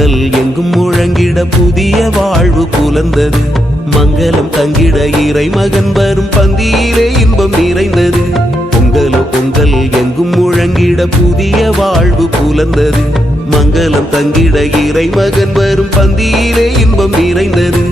பொங்கல் எங்கும் முழங்கிட புதிய வாழ்வு புலர்ந்தது. மங்களம் தங்கிட இறை மகன் வரும் பந்தியிலே இன்பம் நிறைந்தது. பொங்கலோ பொங்கல் எங்கும் முழங்கிட புதிய வாழ்வு புலர்ந்தது. மங்களம் தங்கிட இறை மகன் வரும் பந்தியிலே இன்பம் நிறைந்தது.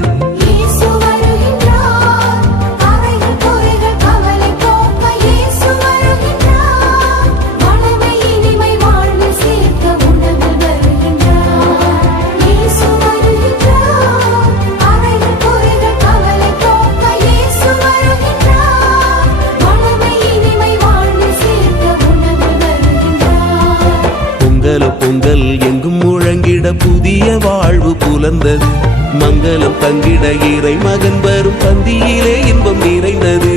பொங்கல் எங்கும் முழங்கிட புதிய வாழ்வு புலர்ந்தது. மங்களம் தங்கிட இறை மகன் வரும் பந்தியிலே இன்பம் நிறைந்தது.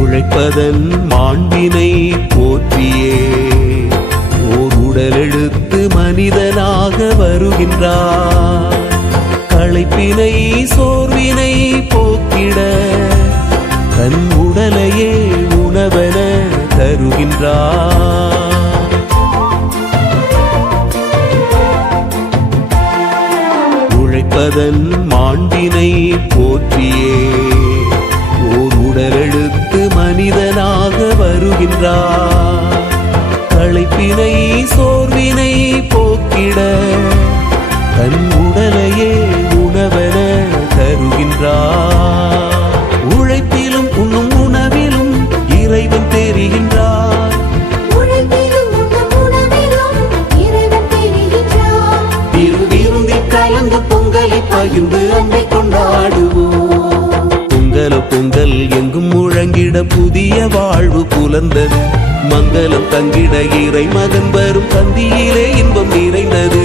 உழைப்பதன் மாண்பினை போற்றியே ஓர் உடலெடுத்து மனிதனாக வருகின்றார். களைப்பினை சோர்வினை போக்கிட தன் உடலையே உணவென தருகின்றார். உழைப்பதன் மாண்பினை போற்றியே ஓர் உடலெடுத்து மனிதனாக வருகின்றார். களைப்பினை சோர்வினை போக்கிட தன் உடலையே உணவென தருகின்றார். உழைப்பிலும் உண்ணும் உணவிலும் இறைவன் தெரிகின்றார். திருவிருந்தில் கலந்து பொங்கலை பகிர்ந்து அன்பை கொண்டாடுவோம். பொங்கல் எங்கும் முழங்கிட புதிய வாழ்வு புலர்ந்தது. மங்களம் தங்கிட இறை மகன் வரும் பந்தியிலே இன்பம் நிறைந்தது.